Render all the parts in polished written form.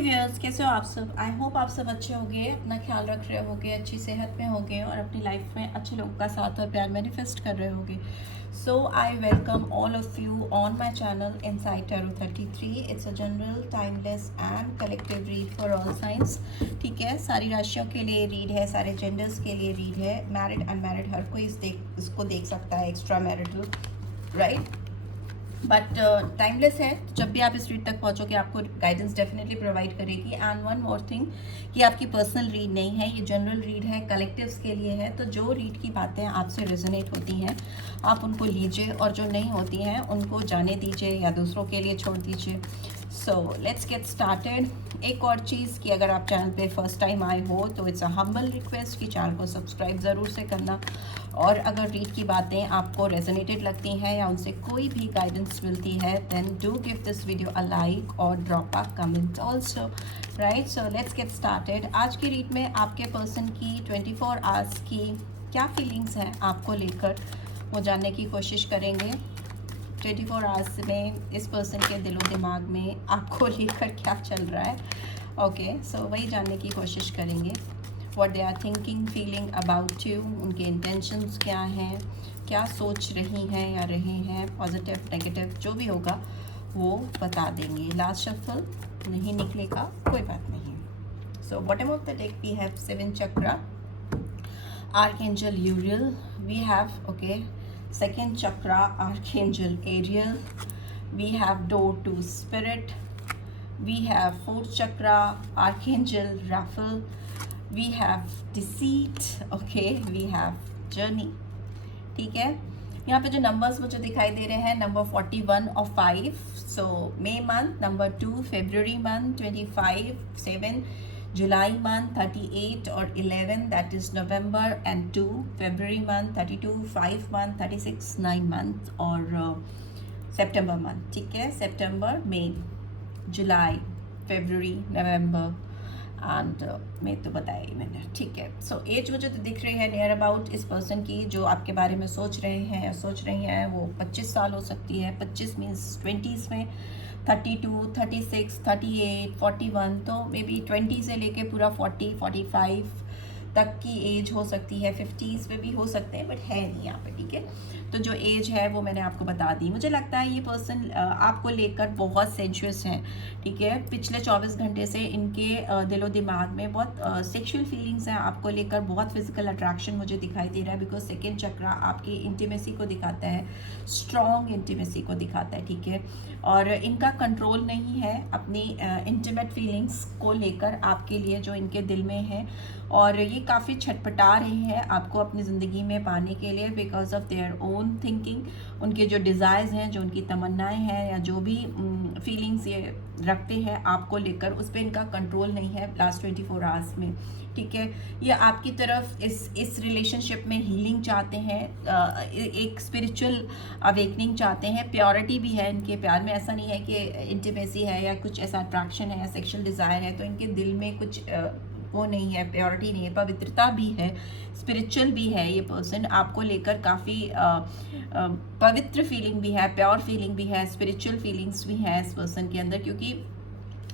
Viewers, कैसे हो आप सब। आई होप आप सब अच्छे होंगे, अपना ख्याल रख रहे होंगे, अच्छी सेहत में होंगे और अपनी लाइफ में अच्छे लोगों का साथ और प्यार मैनिफेस्ट कर रहे होंगे। So I welcome all of you on my channel inside tarot 33। It's a general, timeless and collective read for all signs. ठीक है, सारी राशियों के लिए रीड है, सारे जेंडर्स के लिए रीड है। मैरिड अनमैरिड हर कोई इसको देख सकता है, extra marital, right. But timeless है, तो जब भी आप इस रीड तक पहुंचोगे आपको गाइडेंस डेफिनेटली प्रोवाइड करेगी। एंड वन मोर थिंग कि आपकी पर्सनल रीड नहीं है, ये जनरल रीड है, कलेक्टिव्स के लिए है। तो जो रीड की बातें आपसे रेजोनेट होती हैं आप उनको लीजिए और जो नहीं होती हैं उनको जाने दीजिए या दूसरों के लिए छोड़ दीजिए। सो लेट्स गेट स्टार्टेड। एक और चीज़ कि अगर आप चैनल पे फर्स्ट टाइम आए हो तो इट्स अ हम्बल रिक्वेस्ट कि चैनल को सब्सक्राइब ज़रूर से करना। और अगर रीड की बातें आपको रेजोनेटेड लगती हैं या उनसे कोई भी गाइडेंस मिलती है then do give this video a like और drop a comment also, right. So let's get started. आज की रीड में आपके पर्सन की 24 आवर्स की क्या फीलिंग्स हैं आपको लेकर वो जानने की कोशिश करेंगे। 24 आवर्स में इस पर्सन के दिलो दिमाग में आपको लेकर क्या चल रहा है। ओके, सो वही जानने की कोशिश करेंगे। What they are thinking feeling about you, उनके इंटेंशंस क्या हैं, क्या सोच रही हैं या रहे हैं, पॉजिटिव नेगेटिव जो भी होगा वो बता देंगे। लास्ट शफल नहीं निकलेगा, कोई बात नहीं। So bottom of the deck we have 7 chakra, Archangel Uriel, we have, okay, second chakra, Archangel Ariel, we have door to spirit, we have fourth chakra, Archangel Raphael, we have deceit, okay, we have journey। ठीक है, यहाँ पे जो numbers मुझे दिखाई दे रहे हैं, number 41 और 5, so May month, number 2 February month, 25 7, July month 38 और 11 that is November and 2, February month 32, 5 month 36, 9 month और सितंबर मंथ। ठीक है, सितंबर, मई, जुलाई, फेब्रुवरी, नवंबर एंड मैं तो बताया मैंने। ठीक है, सो एज मुझे तो दिख रही है नियर अबाउट इस पर्सन की जो आपके बारे में सोच रहे हैं या सोच रही हैं वो 25 साल हो सकती है। 25 मीन्स 20s में, 32, 36, 38, 41, तो मे बी 20 से लेके पूरा 40, 45 तक की एज हो सकती है। 50s में भी हो सकते हैं बट है नहीं यहाँ पे। ठीक है, तो जो एज है वो मैंने आपको बता दी। मुझे लगता है ये पर्सन आपको लेकर बहुत सेंशुअस हैं। ठीक है, पिछले 24 घंटे से इनके दिलो दिमाग में बहुत सेक्सुअल फीलिंग्स हैं आपको लेकर, बहुत फिजिकल अट्रैक्शन मुझे दिखाई दे रहा है। बिकॉज सेकेंड चक्रा आपकी इंटीमेसी को दिखाता है, स्ट्रॉन्ग इंटीमेसी को दिखाता है। ठीक है, और इनका कंट्रोल नहीं है अपनी इंटीमेट फीलिंग्स को लेकर आपके लिए जो इनके दिल में है, और ये काफ़ी छटपटा रही है आपको अपनी ज़िंदगी में पाने के लिए because of their own thinking. उनके जो डिज़ायर्स हैं, जो उनकी तमन्नाएं हैं या जो भी फीलिंग्स ये रखते हैं आपको लेकर, उस पर इनका कंट्रोल नहीं है लास्ट 24 आवर्स में। ठीक है, ये आपकी तरफ इस रिलेशनशिप में हीलिंग चाहते हैं, एक स्पिरिचुअल अवेकनिंग चाहते हैं, प्योरिटी भी है इनके प्यार में। ऐसा नहीं है कि इंटीमेसी है या कुछ ऐसा अट्रैक्शन है या सेक्सुअल डिज़ायर है तो इनके दिल में कुछ वो नहीं है, प्योरिटी नहीं है, पवित्रता भी है, स्पिरिचुअल भी है। ये पर्सन आपको लेकर काफ़ी पवित्र फीलिंग भी है, प्योर फीलिंग भी है, स्पिरिचुअल फीलिंग्स भी है इस पर्सन के अंदर। क्योंकि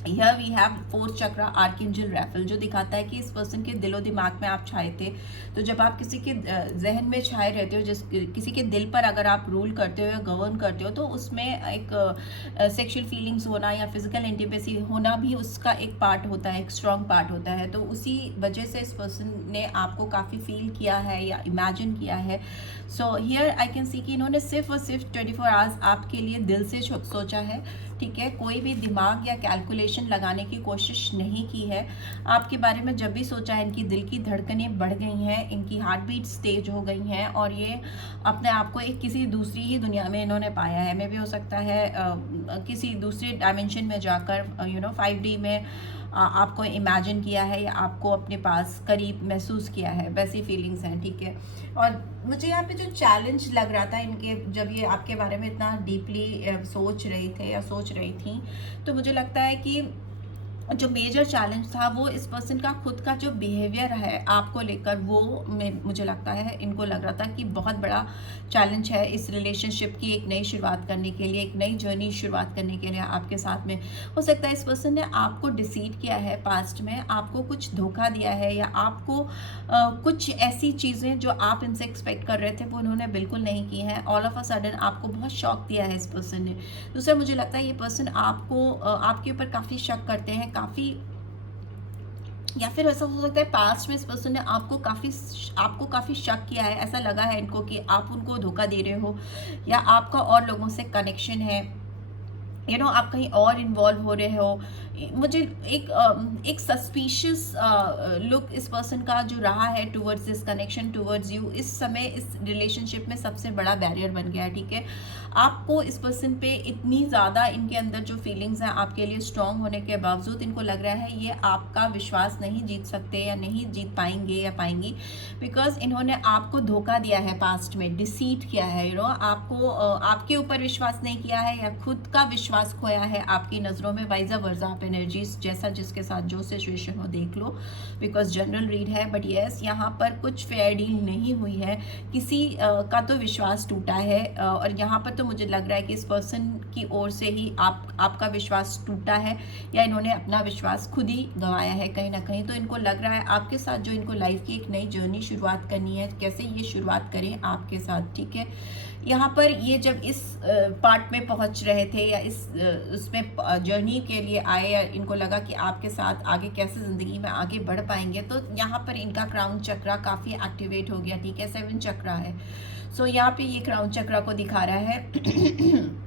Here we have fourth chakra, archangel Raphael, जो दिखाता है कि इस पर्सन के दिलो दिमाग में आप छाए थे। तो जब आप किसी के जहन में छाए रहते हो, किसी के दिल पर अगर आप रूल करते हो या गवर्न करते हो तो उसमें एक सेक्सुअल फीलिंग्स होना या फिजिकल इंटीमेसी होना भी उसका एक पार्ट होता है, एक स्ट्रॉन्ग पार्ट होता है। तो उसी वजह से इस पर्सन ने आपको काफ़ी फील किया है या इमेजिन किया है। So here I can see कि इन्होंने सिर्फ और सिर्फ 24 आवर्स आपके लिए दिल से सोचा है। ठीक है, कोई भी दिमाग या कैलकुलेशन लगाने की कोशिश नहीं की है। आपके बारे में जब भी सोचा है इनकी दिल की धड़कनें बढ़ गई हैं, इनकी हार्ट बीट्स तेज हो गई हैं और ये अपने आप को एक किसी दूसरी ही दुनिया में इन्होंने पाया है। मे भी हो सकता है किसी दूसरे डायमेंशन में जाकर 5D में आपको इमेजिन किया है या आपको अपने पास करीब महसूस किया है, वैसी फीलिंग्स हैं। ठीक है, और मुझे यहाँ पे जो चैलेंज लग रहा था इनके, जब ये आपके बारे में इतना डीपली सोच रही थे या सोच रही थी, तो मुझे लगता है कि जो मेजर चैलेंज था वो इस पर्सन का खुद का जो बिहेवियर है आपको लेकर, वो मुझे लगता है इनको लग रहा था कि बहुत बड़ा चैलेंज है इस रिलेशनशिप की एक नई शुरुआत करने के लिए, एक नई जर्नी शुरुआत करने के लिए आपके साथ में। हो सकता है इस पर्सन ने आपको डिसीव किया है पास्ट में, आपको कुछ धोखा दिया है, या आपको कुछ ऐसी चीज़ें जो आप इनसे एक्सपेक्ट कर रहे थे वो उन्होंने बिल्कुल नहीं की हैं। ऑल ऑफ अ सडन आपको बहुत शॉक दिया है इस पर्सन ने। दूसरा मुझे लगता है ये पर्सन आपको आपके ऊपर काफ़ी शक करते हैं, काफ़ी, या फिर ऐसा हो सकता है पास्ट में इस पर्सन ने आपको काफ़ी शक किया है। ऐसा लगा है इनको कि आप उनको धोखा दे रहे हो, या आपका और लोगों से कनेक्शन है, आप कहीं और इन्वॉल्व हो रहे हो। मुझे एक सस्पिशियस लुक इस पर्सन का जो रहा है towards this connection, towards you, इस समय इस रिलेशनशिप में सबसे बड़ा बैरियर बन गया है। ठीक है, आपको इस पर्सन पे इतनी ज़्यादा इनके अंदर जो फीलिंग्स हैं आपके लिए स्ट्रांग होने के बावजूद इनको लग रहा है ये आपका विश्वास नहीं जीत सकते या नहीं जीत पाएंगे या पाएंगी, बिकॉज इन्होंने आपको धोखा दिया है, पास्ट में डिसीट किया है। आपको आपके ऊपर विश्वास नहीं किया है, या खुद का विश्वास खोया है आपकी नज़रों में। वाइजा वर्जा आप एनर्जीज जैसा जिसके साथ जो सिचुएशन हो देख लो, बिकॉज जनरल रीड है। बट येस, यहाँ पर कुछ फेयर डील नहीं हुई है, किसी का तो विश्वास टूटा है, और यहाँ पर तो मुझे लग रहा है कि इस पर्सन की ओर से ही आपका विश्वास टूटा है, या इन्होंने अपना विश्वास खुद ही गंवाया है कहीं ना कहीं। तो इनको लग रहा है आपके साथ जो इनको लाइफ की एक नई जर्नी शुरुआत करनी है, कैसे ये शुरुआत करें आपके साथ। ठीक है, यहाँ पर ये जब इस पार्ट में पहुँच रहे थे, या इस उसमें जर्नी के लिए आए, या इनको लगा कि आपके साथ आगे कैसे ज़िंदगी में आगे बढ़ पाएंगे, तो यहाँ पर इनका क्राउन चक्रा काफ़ी एक्टिवेट हो गया। ठीक है, 7 चक्रा है। सो यहाँ पे ये क्राउन चक्रा को दिखा रहा है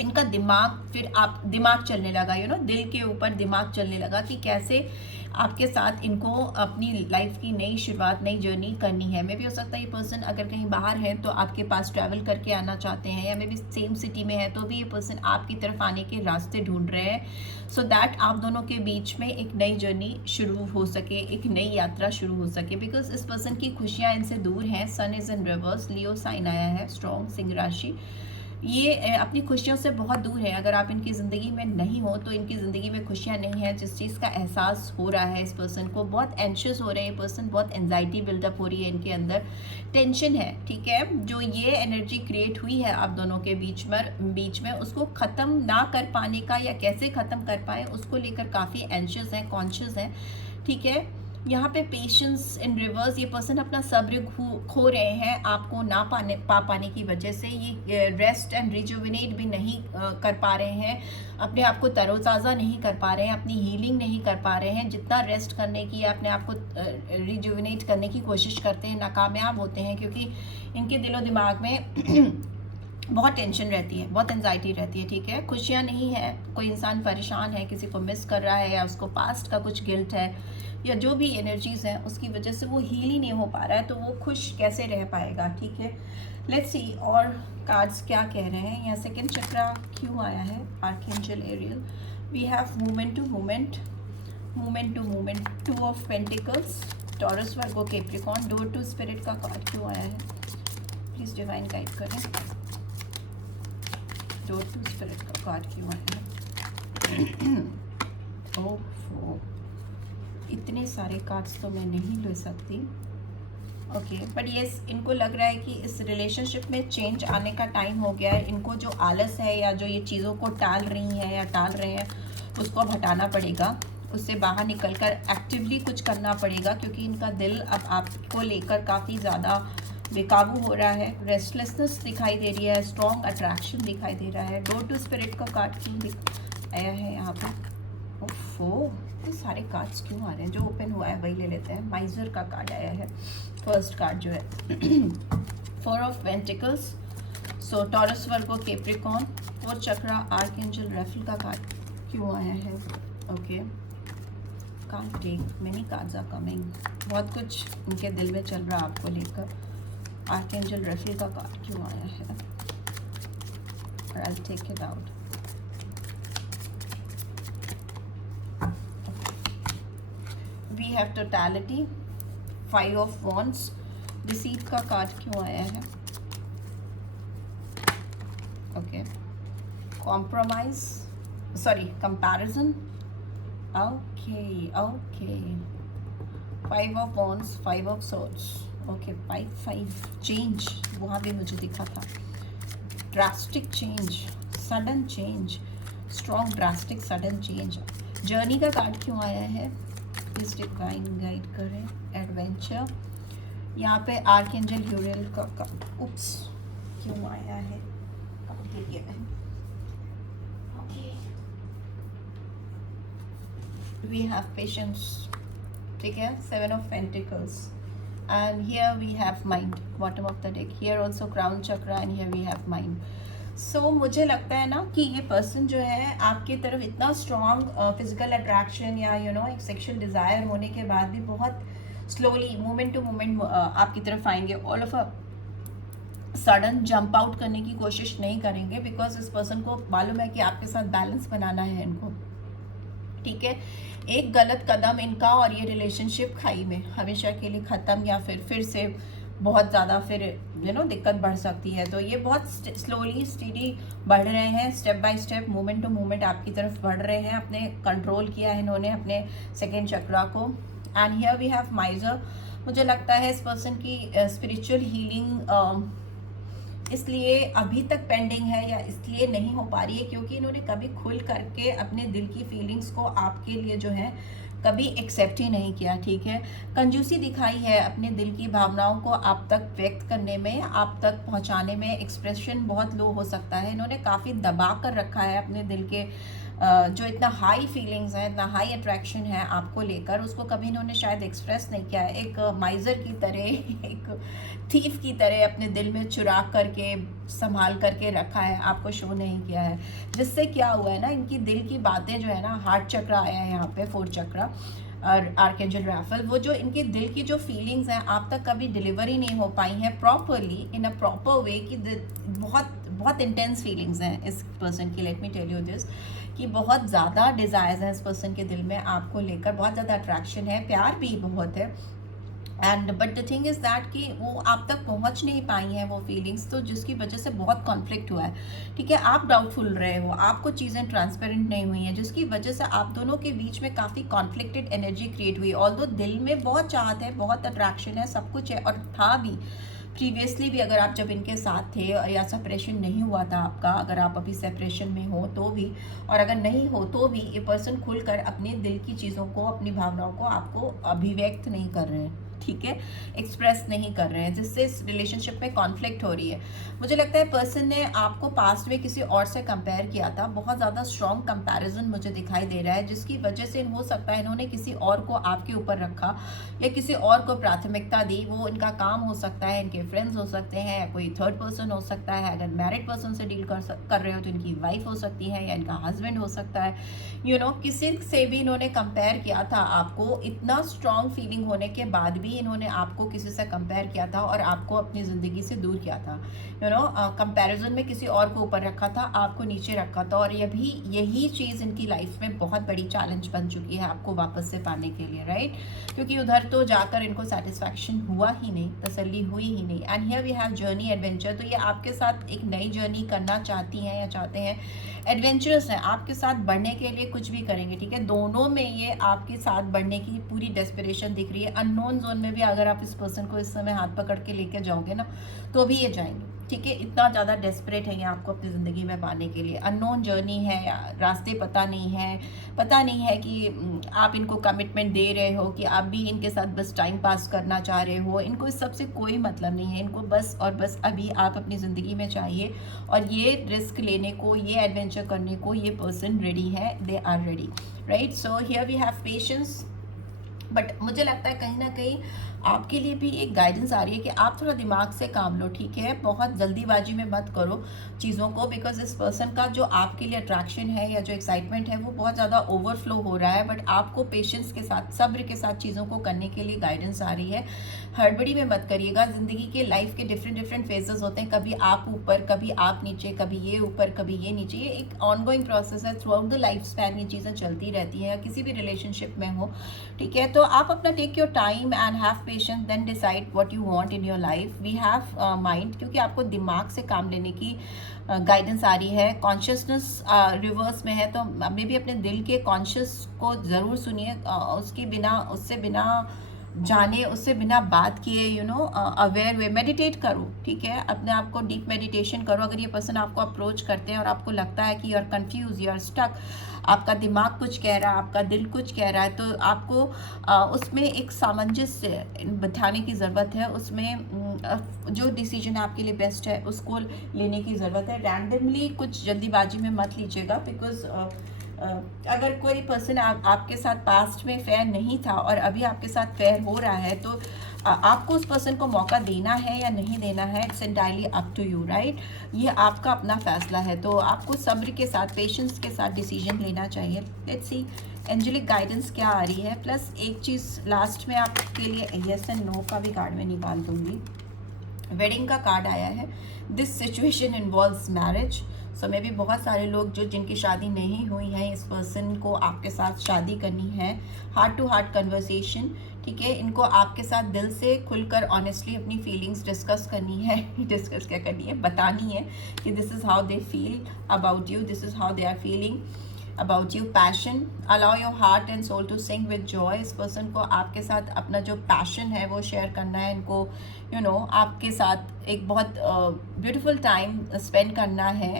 इनका दिमाग चलने लगा, दिल के ऊपर दिमाग चलने लगा कि कैसे आपके साथ इनको अपनी लाइफ की नई शुरुआत, नई जर्नी करनी है। मे भी हो सकता है ये पर्सन अगर कहीं बाहर है तो आपके पास ट्रैवल करके आना चाहते हैं, या मे भी सेम सिटी में है तो भी ये पर्सन आपकी तरफ आने के रास्ते ढूंढ रहे हैं, सो दैट आप दोनों के बीच में एक नई जर्नी शुरू हो सके, एक नई यात्रा शुरू हो सके। बिकॉज इस पर्सन की खुशियाँ इनसे दूर हैं। Sun is in reverse, Leo sign आया है, स्ट्रॉन्ग, सिंह राशि। ये अपनी खुशियों से बहुत दूर है। अगर आप इनकी ज़िंदगी में नहीं हो तो इनकी ज़िंदगी में खुशियाँ नहीं है। जिस चीज़ का एहसास हो रहा है इस पर्सन को, बहुत एंशियस हो रहे हैं पर्सन, बहुत एंजाइटी बिल्डअप हो रही है इनके अंदर, टेंशन है। ठीक है, जो ये एनर्जी क्रिएट हुई है आप दोनों के बीच में उसको ख़त्म ना कर पाने का, या कैसे ख़त्म कर पाए उसको लेकर काफ़ी एंशियस हैं, कॉन्शियस हैं। ठीक है, यहाँ पे पेशेंस इन रिवर्स, ये पर्सन अपना सब्र खो रहे हैं आपको ना पा पाने की वजह से। ये रेस्ट एंड रिजुविनेट भी नहीं कर पा रहे हैं, अपने आप को तरोताज़ा नहीं कर पा रहे हैं, अपनी हीलिंग नहीं कर पा रहे हैं। जितना रेस्ट करने की, अपने आप को रिजुविनेट करने की कोशिश करते हैं, नाकामयाब होते हैं, क्योंकि इनके दिलो दिमाग में बहुत टेंशन रहती है, बहुत एंजाइटी रहती है। ठीक है, खुशियाँ नहीं है, कोई इंसान परेशान है, किसी को मिस कर रहा है, या उसको पास्ट का कुछ गिल्ट है, या जो भी एनर्जीज हैं उसकी वजह से वो हील ही नहीं हो पा रहा है, तो वो खुश कैसे रह पाएगा। ठीक है, लेट्स सी और कार्ड्स क्या कह रहे हैं। यहाँ सेकंड चक्रा क्यों आया है, archangel Ariel. We have movement to movement, movement to movement, 2 of pentacles, Taurus, Virgo, Capricorn. Door to spirit का कार्ड क्यों आया है, प्लीज़ डिवाइन गाइड करें। डोर टू स्पिरिट का कार्ड क्यों आया है। ओह, इतने सारे कार्ड्स तो मैं नहीं ले सकती। ओके, बट येस, इनको लग रहा है कि इस रिलेशनशिप में चेंज आने का टाइम हो गया है। इनको जो आलस है, या जो ये चीज़ों को टाल रही हैं या टाल रहे हैं, उसको अब हटाना पड़ेगा, उससे बाहर निकलकर एक्टिवली कुछ करना पड़ेगा, क्योंकि इनका दिल अब आपको लेकर काफ़ी ज़्यादा बेकाबू हो रहा है। रेस्टलेसनेस दिखाई दे रही है, स्ट्रॉन्ग अट्रैक्शन दिखाई दे रहा है। डोर टू स्पिरिट का कार्ड क्यों आया है यहाँ पर। ओफो, ये सारे कार्ड्स क्यों आ रहे हैं, जो ओपन हुआ है वही ले लेते हैं। माइजर का कार्ड आया है, फर्स्ट कार्ड जो है। 4 of pentacles, so Taurus, Virgo, Capricorn. 4th chakra, archangel Raphael का कार्ड क्यों आया है। Okay, can't take, many cards are coming, बहुत कुछ उनके दिल में चल रहा है आपको लेकर। आर्कएंजल राफेल का कार्ड क्यों आया है, I will take it out. We have totality, 5 of wands, deceit का कार्ड क्यों आया है। Okay, compromise, sorry, comparison, okay okay, 5 of Wands, 5 of Swords, okay, 5 change वहाँ भी मुझे दिखा था, drastic change, sudden change, strong drastic sudden change. Journey का कार्ड क्यों आया है, प्लीज डिवाइन गाइड करें। एडवेंचर, यहाँ पे आर्कएंजल यूरियल का उप्स क्यों आया है, कार्ड दे दिया है। वी हैव पेशेंस, ठीक है, 7 of Pentacles, and here we have mind, bottom of the deck, here also crown chakra, and here we have mind. So मुझे लगता है ना कि ये पर्सन जो है आपकी तरफ इतना स्ट्रॉन्ग फिजिकल अट्रैक्शन या एक सेक्शुअल डिज़ायर होने के बाद भी बहुत स्लोली मोमेंट टू मोमेंट आपकी तरफ आएंगे। All of a sudden jump out करने की कोशिश नहीं करेंगे, बिकॉज इस पर्सन को मालूम है कि आपके साथ बैलेंस बनाना है इनको, ठीक है। एक गलत कदम इनका और ये रिलेशनशिप खाई में हमेशा के लिए ख़त्म, या फिर से बहुत ज़्यादा फिर दिक्कत बढ़ सकती है। तो ये बहुत स्लोली स्टेडी बढ़ रहे हैं, step by step, moment to moment आपकी तरफ बढ़ रहे हैं। अपने कंट्रोल किया है इन्होंने अपने सेकेंड चक्रा को। And here we have miser. मुझे लगता है इस पर्सन की स्पिरिचुअल हीलिंग इसलिए अभी तक पेंडिंग है, या इसलिए नहीं हो पा रही है क्योंकि इन्होंने कभी खुल करके अपने दिल की फीलिंग्स को आपके लिए जो है कभी एक्सेप्ट ही नहीं किया, ठीक है। कंजूसी दिखाई है अपने दिल की भावनाओं को आप तक व्यक्त करने में, आप तक पहुंचाने में। एक्सप्रेशन बहुत लो हो सकता है, इन्होंने काफ़ी दबा कर रखा है अपने दिल के जो इतना हाई फीलिंग्स है, इतना हाई अट्रैक्शन है आपको लेकर, उसको कभी इन्होंने शायद एक्सप्रेस नहीं किया है। एक माइजर की तरह, एक थीफ की तरह अपने दिल में चुरा करके संभाल करके रखा है, आपको शो नहीं किया है। जिससे क्या हुआ है ना, इनकी दिल की बातें जो है ना, हार्ट चक्रा आया है यहाँ पे, 4 चक्रा और आर्कएंजल राफेल, वो जो इनके दिल की जो फीलिंग्स हैं आप तक कभी डिलीवरी नहीं हो पाई हैं properly, in a proper way, कि बहुत बहुत इंटेंस फीलिंग्स हैं इस पर्सन की। Let me tell you this, कि बहुत ज़्यादा डिज़ायर्स हैं इस पर्सन के दिल में आपको लेकर, बहुत ज़्यादा अट्रैक्शन है, प्यार भी बहुत है। And but the thing is that कि वो आप तक पहुंच नहीं पाई हैं वो फीलिंग्स, तो जिसकी वजह से बहुत कॉन्फ्लिक्ट हुआ है, ठीक है। आप डाउटफुल रहे हो, आपको चीज़ें ट्रांसपेरेंट नहीं हुई हैं, जिसकी वजह से आप दोनों के बीच में काफ़ी कॉन्फ्लिक्टेड एनर्जी क्रिएट हुई। ऑल्दो दिल में बहुत चाहत है, बहुत अट्रैक्शन है, सब कुछ है, और था भी प्रीवियसली भी, अगर आप जब इनके साथ थे या सेपरेशन नहीं हुआ था आपका, अगर आप अभी सेपरेशन में हो तो भी, और अगर नहीं हो तो भी, ये पर्सन खुलकर अपने दिल की चीज़ों को, अपनी भावनाओं को आपको अभिव्यक्त नहीं कर रहे हैं, ठीक है, एक्सप्रेस नहीं कर रहे हैं, जिससे इस रिलेशनशिप में कॉन्फ्लिक्ट हो रही है। मुझे लगता है पर्सन ने आपको पास्ट में किसी और से कंपेयर किया था, बहुत ज़्यादा स्ट्रॉन्ग कंपैरिजन मुझे दिखाई दे रहा है, जिसकी वजह से हो सकता है इन्होंने किसी और को आपके ऊपर रखा या किसी और को प्राथमिकता दी। वो इनका काम हो सकता है, इनके फ्रेंड्स हो सकते हैं, या कोई थर्ड पर्सन हो सकता है। अगर मैरिड पर्सन से डील कर रहे हो तो इनकी वाइफ हो सकती है, या इनका हस्बैंड हो सकता है। किसी से भी इन्होंने कंपेयर किया था आपको, इतना स्ट्रॉन्ग फीलिंग होने के बाद भी इन्होंने आपको किसी से कंपेयर किया था और आपको अपनी ज़िंदगी से दूर किया था। कंपैरिजन में किसी और को ऊपर रखा था, आपको नीचे रखा था, और यही चीज़ इनकी लाइफ में बहुत बड़ी चैलेंज बन चुकी है आपको वापस से पाने के लिए, राइट। क्योंकि उधर तो जाकर इनको सेटिस्फैक्शन हुआ ही नहीं, तसल्ली हुई ही नहीं। And here we have journey, adventure. तो ये आपके साथ एक नई जर्नी करना चाहती हैं या चाहते हैं, एडवेंचरस हैं, आपके साथ बढ़ने के लिए कुछ भी करेंगे, ठीक है। दोनों में ये आपके साथ बढ़ने की पूरी डेस्परेशन दिख रही है। अननोन जोन में भी अगर आप इस पर्सन को इस समय हाथ पकड़ के लेके जाओगे ना, तो भी ये जाएंगे, ठीक है। इतना ज़्यादा डेस्परेट है ये आपको अपनी ज़िंदगी में पाने के लिए। अननोन जर्नी है, रास्ते पता नहीं है कि आप इनको कमिटमेंट दे रहे हो, कि आप भी इनके साथ बस टाइम पास करना चाह रहे हो। इनको इस सब से कोई मतलब नहीं है, इनको बस और बस अभी आप अपनी ज़िंदगी में चाहिए, और ये रिस्क लेने को, ये एडवेंचर करने को ये पर्सन रेडी है, they are ready, right. So here we have patience. But मुझे लगता है कहीं ना कहीं आपके लिए भी एक गाइडेंस आ रही है कि आप थोड़ा दिमाग से काम लो, ठीक है। बहुत जल्दीबाजी में मत करो चीज़ों को, बिकॉज इस पर्सन का जो आपके लिए अट्रैक्शन है या जो एक्साइटमेंट है वो बहुत ज़्यादा ओवरफ्लो हो रहा है। बट आपको पेशेंस के साथ, सब्र के साथ चीज़ों को करने के लिए गाइडेंस आ रही है। हड़बड़ी में मत करिएगा। ज़िंदगी के लाइफ के डिफरेंट फेजेस होते हैं, कभी आप ऊपर, कभी आप नीचे, कभी ये ऊपर, कभी ये नीचे। ये एक ऑनगोइंग प्रोसेस है, through out the life span ये चीज़ें चलती रहती हैं, किसी भी रिलेशनशिप में हो, ठीक है। तो आप अपना take your time and have patience, then decide what you want in your life. We have mind, क्योंकि आपको दिमाग से काम लेने की गाइडेंस आ रही है। कॉन्शियसनेस रिवर्स में है, तो मे भी अपने दिल के कॉन्शियस को ज़रूर सुनिए, उससे बिना जाने, उससे बिना बात किए, अवेयर वे मेडिटेट करो, ठीक है, अपने आप को डीप मेडिटेशन करो। अगर ये पर्सन आपको अप्रोच करते हैं और आपको लगता है कि you are confuse, you are stuck, आपका दिमाग कुछ कह रहा है, आपका दिल कुछ कह रहा है, तो आपको उसमें एक सामंजस्य बिठाने की ज़रूरत है। उसमें जो डिसीजन आपके लिए बेस्ट है उसको लेने की ज़रूरत है। रैंडमली कुछ जल्दीबाजी में मत लीजिएगा, बिकॉज अगर कोई पर्सन आपके साथ पास्ट में फेयर नहीं था और अभी आपके साथ फेयर हो रहा है, तो आपको उस पर्सन को मौका देना है या नहीं देना है, it's entirely up to you, right. ये आपका अपना फैसला है, तो आपको सब्र के साथ, पेशेंस के साथ डिसीजन लेना चाहिए। लेट्स सी एंजेलिक गाइडेंस क्या आ रही है। प्लस एक चीज़ लास्ट में आपके लिए येस एंड नो का भी कार्ड में निकाल दूंगी। वेडिंग का कार्ड आया है। This situation involves marriage. So मे भी बहुत सारे लोग जिनकी शादी नहीं हुई है, इस पर्सन को आपके साथ शादी करनी है। हार्ट टू हार्ट कन्वर्सेशन, ठीक है, इनको आपके साथ दिल से खुलकर ऑनेस्टली अपनी फीलिंग्स डिस्कस करनी है। डिस्कस क्या करनी है, बतानी है कि this is how they feel about you, this is how they are feeling about you. Passion, allow your heart and soul to sing with joy. इस पर्सन को आपके साथ अपना जो पैशन है वो शेयर करना है, इनको आपके साथ एक बहुत ब्यूटीफुल टाइम स्पेंड करना है।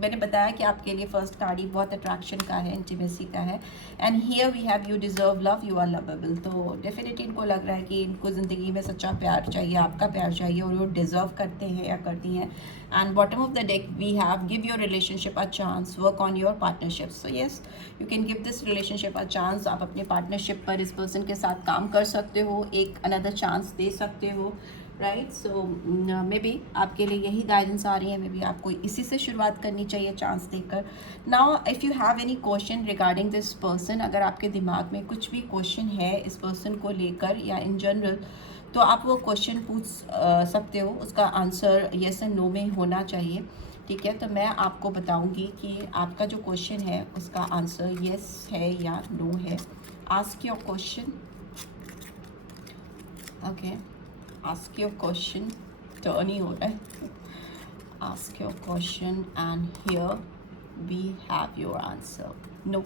मैंने बताया कि आपके लिए फर्स्ट कार्ड ही बहुत अट्रैक्शन का है, इंटीमेसी का है। And here we have you deserve love, you are lovable. तो डेफिनेटली इनको लग रहा है कि इनको ज़िंदगी में सच्चा प्यार चाहिए, आपका प्यार चाहिए, और वो डिजर्व करते हैं या करती हैं। And bottom of the deck we have give your relationship a chance, work on your partnership. So yes, you can give this relationship a chance. आप अपने पार्टनरशिप पर इस पर्सन के साथ काम कर सकते हो, एक अनदर चांस दे सकते हो, राइट। सो मे बी आपके लिए यही गाइडेंस आ रही है, मे बी आपको इसी से शुरुआत करनी चाहिए चांस देकर। Now if you have any question regarding this person, अगर आपके दिमाग में कुछ भी क्वेश्चन है इस पर्सन को लेकर या इन जनरल, तो आप वो क्वेश्चन पूछ सकते हो। उसका आंसर येस एंड नो में होना चाहिए, ठीक है। तो मैं आपको बताऊंगी कि आपका जो क्वेश्चन है उसका आंसर येस है या नो है। Ask your question, okay, ask your question, turn ही हो रहा है। Ask your question and here we have your answer, no.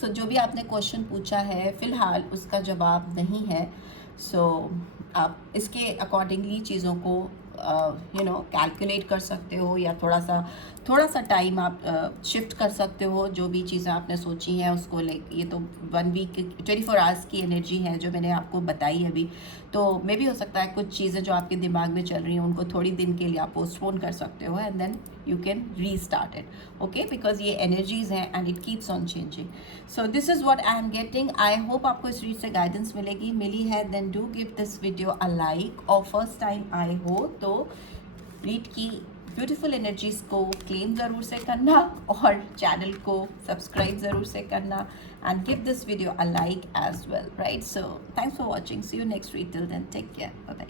So जो भी आपने क्वेश्चन पूछा है फिलहाल उसका जवाब नहीं है। सो आप इसके अकॉर्डिंगली चीज़ों को कैलकुलेट कर सकते हो, या थोड़ा सा टाइम आप शिफ्ट कर सकते हो। जो भी चीज़ें आपने सोची हैं उसको ले, ये तो 1 वीक 24 आवर्स की एनर्जी है जो मैंने आपको बताई अभी। तो मे भी हो सकता है कुछ चीज़ें जो आपके दिमाग में चल रही हैं उनको थोड़ी दिन के लिए आप पोस्टपोन कर सकते हो, and then you can restart it, okay, because ये एनर्जीज हैं and it keeps on changing. So this is what I am getting. I hope आपको इस रीड से गाइडेंस मिली है, then do give this video a like, और first time आए हो तो रीड की ब्यूटीफुल एनर्जीज को क्लेम ज़रूर से करना, और चैनल को सब्सक्राइब ज़रूर से करना, and give this video a like as well, right. So thanks for watching, see you next read, till then take care, bye bye.